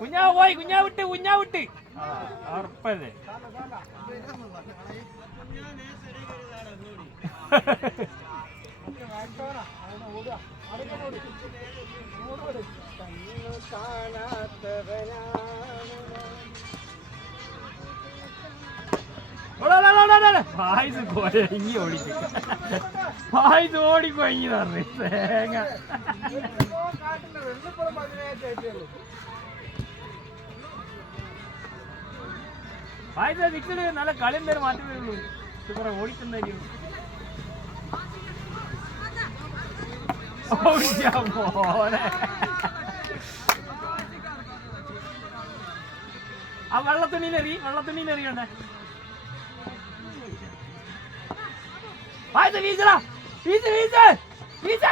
കുഞ്ഞാവ് പോയി, കുഞ്ഞാവിട്ട് കുഞ്ഞാവിട്ട് ഉറപ്പല്ലേ. പായസ് കൊഴങ്ങി ഓടിക്കും, പായസ് ഓടിക്കൊഴങ്ങി പറഞ്ഞു തേങ്ങ. പായസ നിൽക്കല് നല്ല കളി എന്തേലും മാറ്റി വരുള്ളൂ. കുറെ ഓടിക്കുന്നതായിരിക്കും. മോനെ ആ വെള്ളത്തുണിയിലെറിയണ്ടേ. പായസ വീശടാ, വീശ വീശ വീശ.